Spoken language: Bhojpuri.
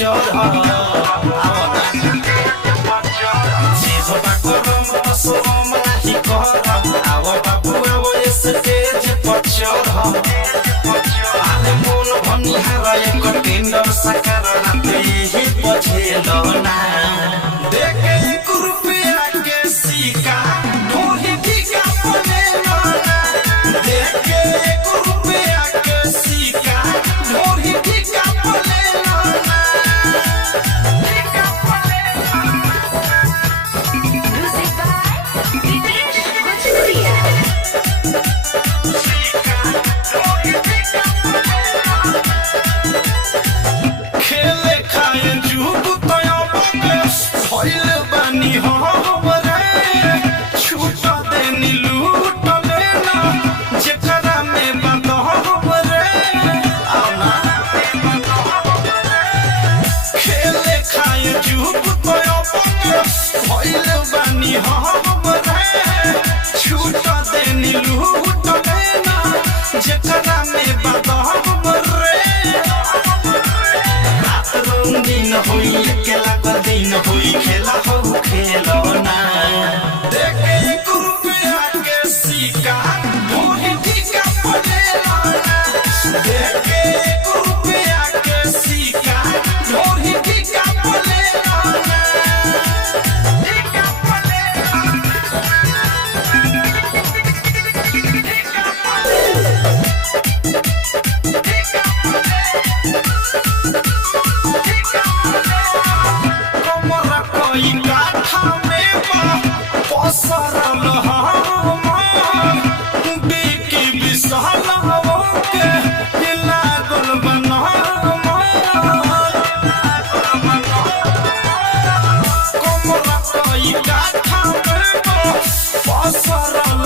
चढ़ आवना जे झोटा करम तो सोम नाही कर आव बाबू आव स्टेज पर चढ़ आने मोन भनिहार एक टेंडर सकार रात ही पछेलो ना देखे 1 रुपया के सिक्का ढोली ढिका पले ना देखे 1 रुपया के सिक्का ढोली ढिका पले ना Music by Vikesh Gujaria. खेले खाए जुग तया बाके भइल बानी हमरे छूट देनी लूट लेना जेकरा में बात हमरे आना खेले खाए जुग तया बाके भइल बानी हमरे छूट देनी लूट लेना जेकरा में बात हमरे दिन होई अकेला का दिन होई खेला हो खेलो ना देखे 1 रुपया के सिक्का ढोली ढिका पले ना देखे 1 रुपया के सिक्का ढोली ढिका पले ना ढिका पले कमरा कोई काठा में बा पसरल हमर बिकी विशाल हो के लागल बना कमरा कोई काठा में बा पसरल